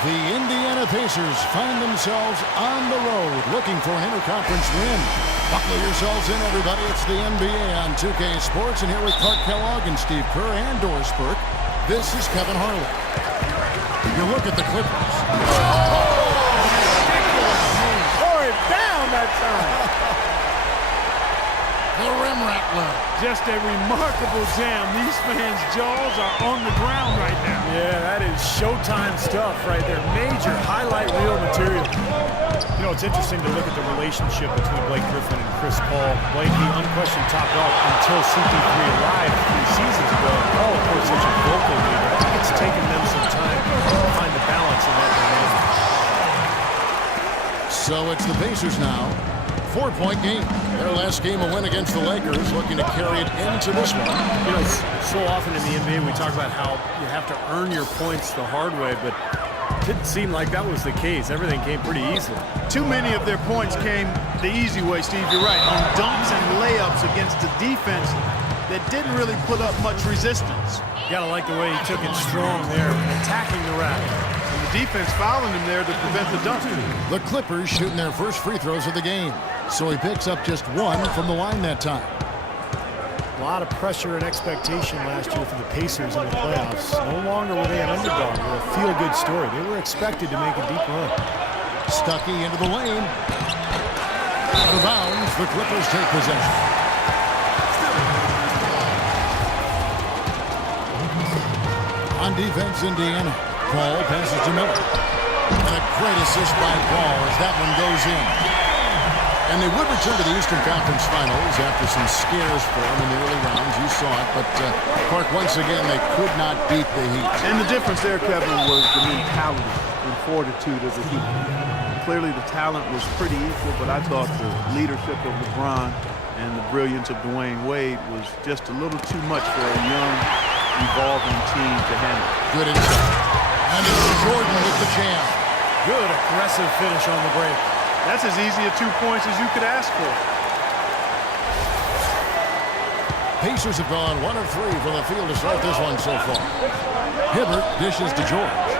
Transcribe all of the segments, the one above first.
The Indiana Pacers find themselves on the road looking for an interconference win. Buckle yourselves in, everybody. It's the NBA on 2K Sports, and here with Clark Kellogg and Steve Kerr and Doris Burke, this is Kevin Harlan. You look at the Clippers. Tore it down that time. The rim rattler. Just a remarkable jam. These fans' jaws are on the ground right now. Yeah, that is Showtime stuff right there. Major highlight reel material. You know, it's interesting to look at the relationship between Blake Griffin and Chris Paul. Blake, the unquestioned top dog until CP3 arrived 3 seasons ago. Paul, of course, such a vocal leader. I think it's taken them some time to find the balance in that dynamic. So it's the Pacers now. 4-point game. Their last game, a win against the Lakers, looking to carry it into this one. You know, so often in the NBA we talk about how you have to earn your points the hard way, but it didn't seem like that was the case. Everything came pretty easily. Too many of their points came the easy way, Steve. You're right. On dunks and layups against a defense that didn't really put up much resistance. You gotta like the way he took it strong there, attacking the rack. And the defense fouling him there to prevent the dunk. The Clippers shooting their first free throws of the game. So he picks up just one from the line that time. A lot of pressure and expectation last year for the Pacers in the playoffs. No longer were they an underdog or a feel-good story. They were expected to make a deep run. Stuckey into the lane. Out of bounds, the Clippers take possession. On defense, Indiana. Paul passes to Miller. And a great assist by Paul as that one goes in. And they would return to the Eastern Conference Finals after some scares for them in the early rounds. You saw it, but Clark, once again, they could not beat the Heat. And the difference there, Kevin, was the mentality and fortitude of the Heat. Clearly, the talent was pretty equal, but I thought the leadership of LeBron and the brilliance of Dwayne Wade was just a little too much for a young, evolving team to handle. Good insight. And it's Jordan with the jam. Good aggressive finish on the break. That's as easy a 2 points as you could ask for. Pacers have gone 1 of 3 from the field to start this one so far. Hibbert dishes to George.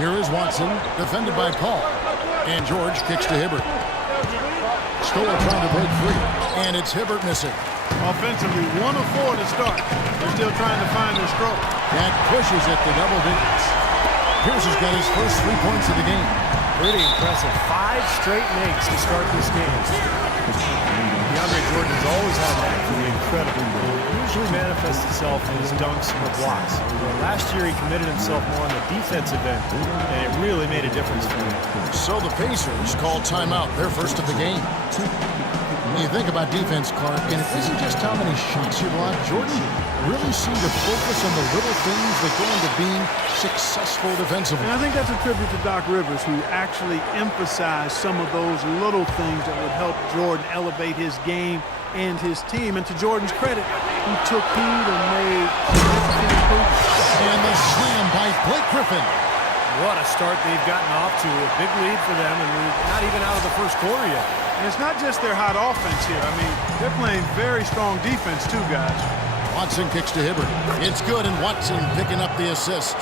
Here is Watson, defended by Paul. And George kicks to Hibbert. Stoller trying to break free. And it's Hibbert missing. Offensively, 1 of 4 to start. They're still trying to find their stroke. That pushes it to double digits. Pierce has got his first 3 points of the game. Pretty impressive. 5 straight makes to start this game. DeAndre Jordan's always had that for the incredible goal. It usually manifests itself in his dunks or blocks. Last year he committed himself more on the defensive end, and it really made a difference for him. So the Pacers call timeout, their first of the game. When you think about defense, Clark, and it isn't just how many shots you block, Jordan really seemed to focus on the little things that go into being successful defensively. And I think that's a tribute to Doc Rivers, who actually emphasized some of those little things that would help Jordan elevate his game and his team. And to Jordan's credit, he took heed and made significant improvements. And the slam by Blake Griffin. What a start they've gotten off to. A big lead for them, and we're not even out of the first quarter yet. And it's not just their hot offense here. I mean, they're playing very strong defense too, guys. Watson kicks to Hibbert. It's good, and Watson picking up the assist.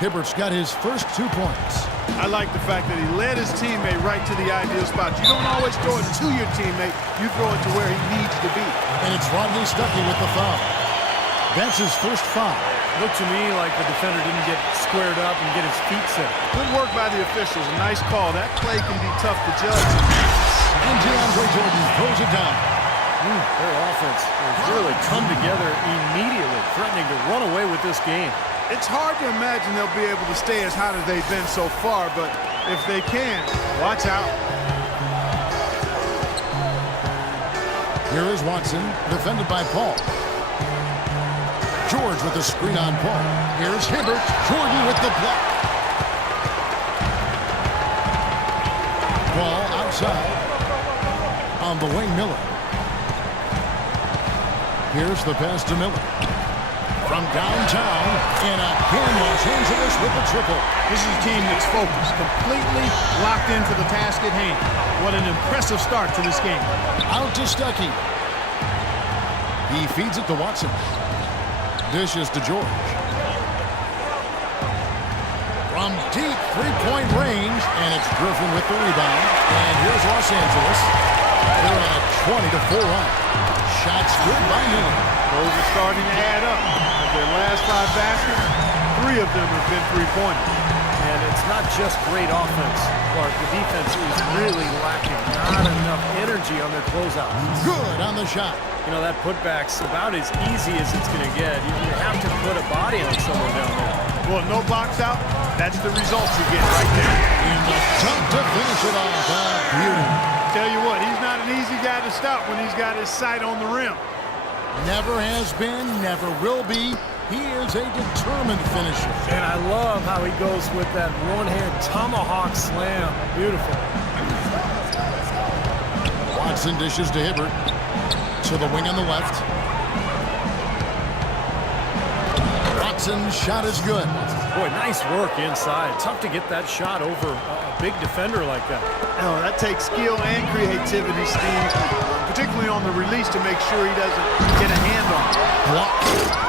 Hibbert's got his first 2 points. I like the fact that he led his teammate right to the ideal spot. You don't always throw it to your teammate. You throw it to where he needs to be. And it's Rodney Stuckey with the foul. That's his first foul. Looked to me like the defender didn't get squared up and get his feet set. Good work by the officials. A nice call. That play can be tough to judge. And DeAndre Jordan throws it down. Their offense has really come together immediately, threatening to run away with this game. It's hard to imagine they'll be able to stay as hot as they've been so far, but if they can, watch out. Here is Watson, defended by Paul. George with the screen on Paul. Here's Hibbert. Jordan with the block. Ball outside. On the wing, Miller. Here's the pass to Miller. From downtown, and again, Los Angeles with the triple. This is a team that's focused, completely locked in for the task at hand. What an impressive start to this game. Out to Stuckey. He feeds it to Watson. Dishes to George. from deep three-point range, and it's Griffin with the rebound. And here's Los Angeles. They're on a 20-4 run. Shots good by Miller. Those are starting to add up. Of their last 5 baskets, 3 of them have been three-pointers. And it's not just great offense, Clark. The defense is really lacking. Not enough energy on their closeouts. Good on the shot. You know, that putback's about as easy as it's going to get. You have to put a body on someone down there. Well, no box out, that's the results you get right there. In the jump to finish it off. Beauty. Tell you what, he's not an easy guy to stop when he's got his sight on the rim. Never has been, never will be. He is a determined finisher. And I love how he goes with that one-hand tomahawk slam. Beautiful. Watson dishes to Hibbert. To the wing on the left. Watson's shot is good. Boy, nice work inside. Tough to get that shot over a big defender like that. Oh, that takes skill and creativity, Steve, particularly on the release to make sure he doesn't get a hand on it. Blocked.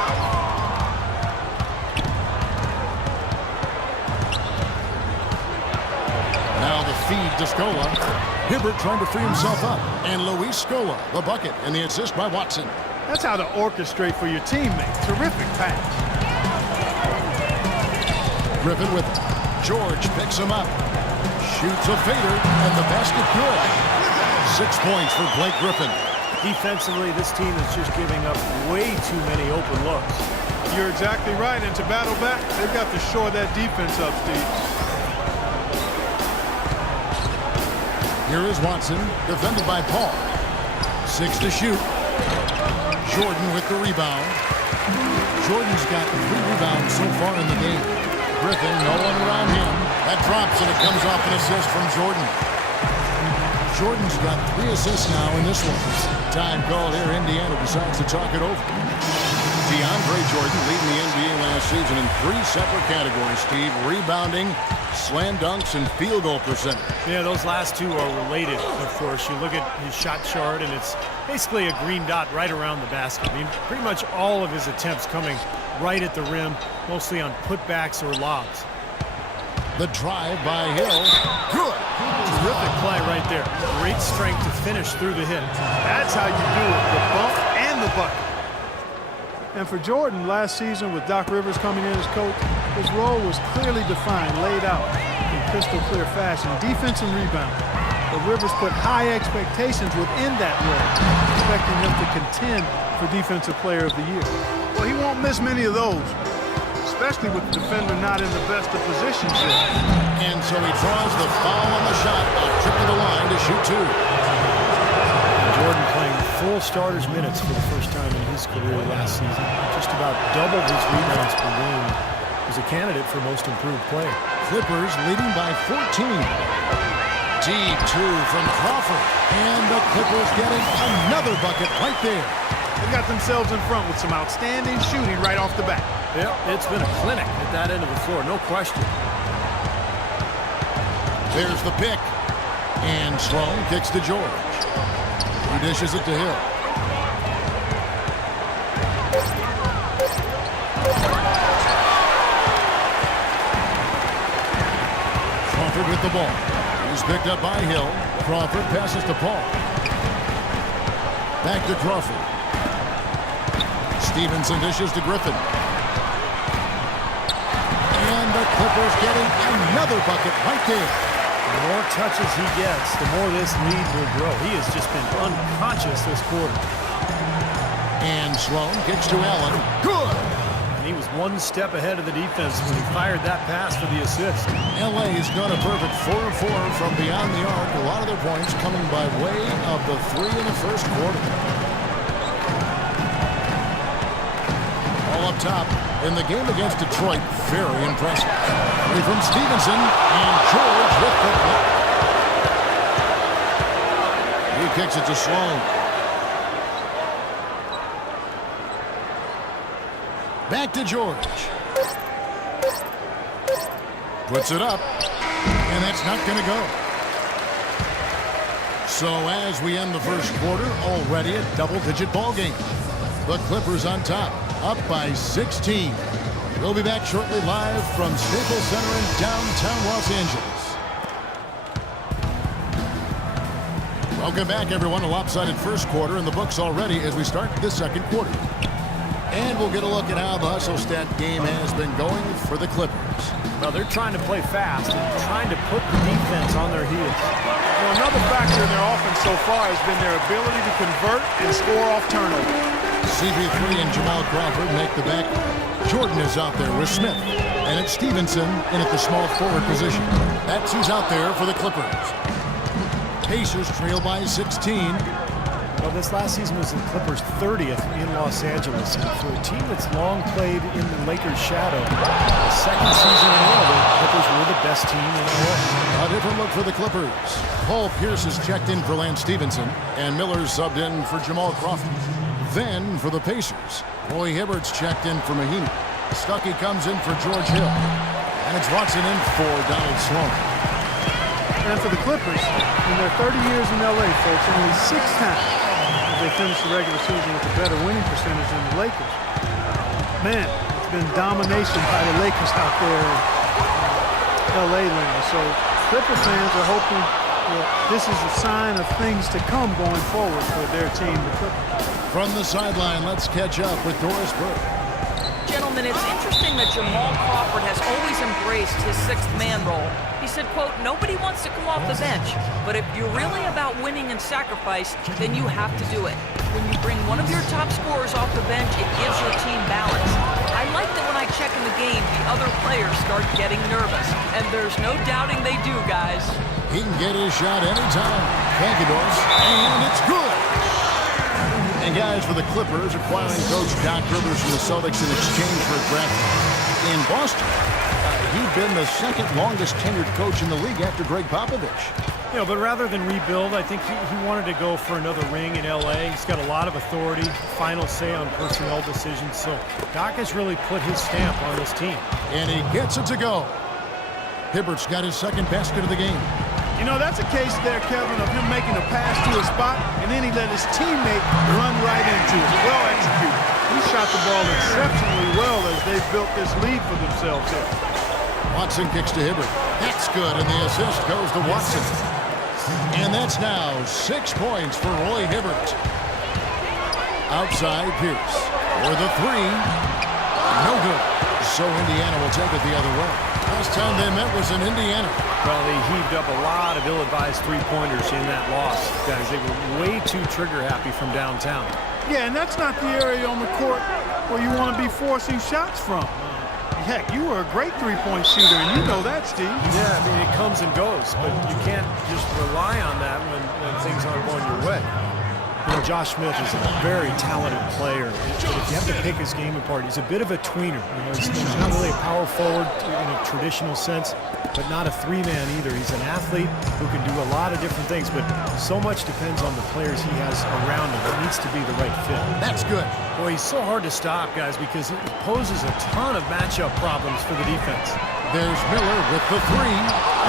Now the feed to Scola. Hibbert trying to free himself up. And Luis Scola, the bucket, and the assist by Watson. That's how to orchestrate for your teammate. Terrific pass. Griffin with it. George picks him up. Shoots a fader, and the basket good. 6 points for Blake Griffin. Defensively, this team is just giving up way too many open looks. You're exactly right, and to battle back, they've got to shore that defense up, Steve. Here is Watson, defended by Paul. 6 to shoot. Jordan with the rebound. Jordan's got 3 rebounds so far in the game. Griffin, no one around him. That drops, and it comes off an assist from Jordan. Jordan's got 3 assists now in this one. Time called here. Indiana decides to talk it over. DeAndre Jordan leading the NBA last season in 3 separate categories, Steve. Rebounding, slam dunks, and field goal percentage. Yeah, those last 2 are related, of course. You look at his shot chart, and it's basically a green dot right around the basket. I mean, pretty much all of his attempts coming right at the rim, mostly on putbacks or lobs. The drive by Hill. Good. Terrific play right there. Great strength to finish through the hit. That's how you do it, the bump and the bucket. And for Jordan, last season with Doc Rivers coming in as coach, his role was clearly defined, laid out in crystal clear fashion, defense and rebound. But Rivers put high expectations within that role, expecting him to contend for Defensive Player of the Year. Well, he won't miss many of those, especially with the defender not in the best of positions here. And so he draws the foul on the shot, a trip to the line to shoot 2. Jordan playing full starters minutes for the first time in his career last season. Just about doubled his rebounds per game. Was a candidate for most improved player. Clippers leading by 14. Deep 2 from Crawford. And the Clippers getting another bucket right there. They got themselves in front with some outstanding shooting right off the bat. Yeah, it's been a clinic at that end of the floor, no question. There's the pick. And Sloan kicks to George. He dishes it to Hill. Crawford with the ball. He's picked up by Hill. Crawford passes to Paul. Back to Crawford. Stevenson dishes to Griffin. And the Clippers getting another bucket right there. The more touches he gets, the more this lead will grow. He has just been unconscious this quarter. And Sloan kicks to Allen. Good! And he was one step ahead of the defense when he fired that pass for the assist. LA has gone a perfect 4 of 4 from beyond the arc. A lot of their points coming by way of the 3 in the first quarter. All up top in the game against Detroit, very impressive. Play from Stevenson, and George with the block. He kicks it to Sloan. Back to George. Puts it up, and that's not going to go. So as we end the first quarter, already a double-digit ball game. The Clippers on top, up by 16. We'll be back shortly live from Staples Center in downtown Los Angeles. Welcome back, everyone. A lopsided first quarter in the books already as we start the second quarter. And we'll get a look at how the hustle stat game has been going for the Clippers. Well, they're trying to play fast and trying to put the defense on their heels. Well, another factor in their offense so far has been their ability to convert and score off turnover. CP3 and Jamal Crawford make the back. Jordan is out there with Smith. And it's Stevenson in at the small forward position. That's who's out there for the Clippers. Pacers trail by 16. Well, this last season was the Clippers' 30th in Los Angeles. And for a team that's long played in the Lakers' shadow, the second season in a row, the Clippers were the best team in the world. A different look for the Clippers. Paul Pierce is checked in for Lance Stevenson, and Miller's subbed in for Jamal Crawford. Then for the Pacers, Roy Hibbert's checked in for Mahinmi. Stuckey comes in for George Hill. And it's Watson in for Donald Sloan. And for the Clippers, in their 30 years in L.A., folks, only 6 times have they finished the regular season with a better winning percentage than the Lakers. Man, it's been domination by the Lakers out there in L.A. land. So Clipper fans are hoping that this is a sign of things to come going forward for their team, the Clippers. From the sideline, let's catch up with Doris Burke. Gentlemen, it's interesting that Jamal Crawford has always embraced his sixth man role. He said, quote, nobody wants to come off the bench, but if you're really about winning and sacrifice, then you have to do it. When you bring one of your top scorers off the bench, it gives your team balance. I like that when I check in the game, the other players start getting nervous, and there's no doubting they do, guys. He can get his shot anytime. Thank you, Doris. And it's good. And guys, for the Clippers, acquiring coach Doc Rivers from the Celtics in exchange for a draft in Boston. He'd been the second longest tenured coach in the league after Greg Popovich. You know, but rather than rebuild, I think he wanted to go for another ring in L.A. He's got a lot of authority, final say on personnel decisions. So Doc has really put his stamp on this team. And he gets it to go. Hibbert's got his second basket of the game. You know, that's a case there, Kevin, of him making a pass to a spot, and then he let his teammate run right into it. Well executed. He shot the ball exceptionally well as they've built this lead for themselves here. Watson kicks to Hibbert. That's good, and the assist goes to Watson. And that's now 6 points for Roy Hibbert. Outside Pierce. For the three. No good. So Indiana will take it the other way. Last time they met was in Indiana. Well, they heaved up a lot of ill-advised three-pointers in that loss. Guys, they were way too trigger-happy from downtown. Yeah, and that's not the area on the court where you want to be forcing shots from. Heck, you were a great three-point shooter, and you know that, Steve. Yeah, I mean, it comes and goes, but you can't just rely on that when things aren't going your way. You know, Josh Smith is a very talented player. But if you have to pick his game apart, he's a bit of a tweener. You know, he's not really a power forward in a traditional sense, but not a three-man either. He's an athlete who can do a lot of different things, but so much depends on the players he has around him. It needs to be the right fit. That's good. Boy, he's so hard to stop, guys, because it poses a ton of matchup problems for the defense. There's Miller with the three.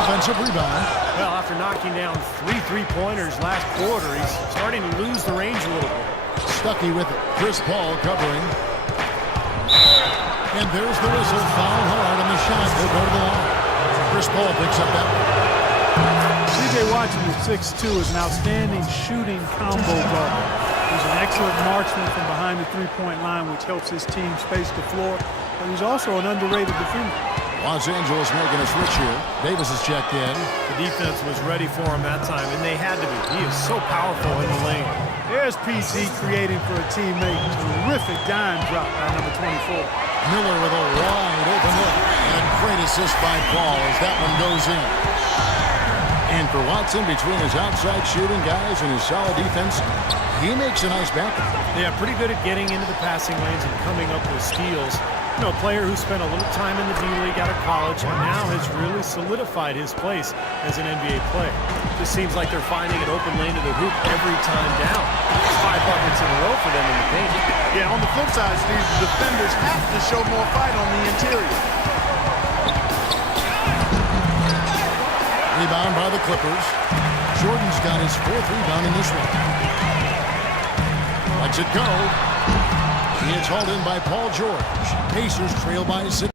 Offensive rebound. Well, after knocking down 3 three-pointers last quarter, he's starting to lose the range a little bit. Stuckey with it. Chris Paul covering. And there's the whistle. Foul hard, and the shot will go to the line. Chris Paul picks up that one. C.J. Watson at 6'2" is an outstanding shooting combo guard. He's an excellent marksman from behind the three-point line, which helps his team space the floor. But he's also an underrated defender. Los Angeles making a switch here. Davis is checked in. The defense was ready for him that time, and they had to be. He is so powerful in the lane. There's PG creating for a teammate. Terrific dime drop by number 24. Miller with a wide open look. And a great assist by Paul as that one goes in. And for Watson, between his outside shooting guys and his solid defense, he makes a nice backup. Yeah, pretty good at getting into the passing lanes and coming up with steals. You know, a player who spent a little time in the D League out of college and now has really solidified his place as an NBA player. Just seems like they're finding an open lane to the hoop every time down. It's 5 buckets in a row for them in the paint. Yeah, on the flip side, Steve, the defenders have to show more fight on the interior. Rebound by the Clippers. Jordan's got his 4th rebound in this one. Lets it go. It's hauled in by Paul George. Pacers trail by 6.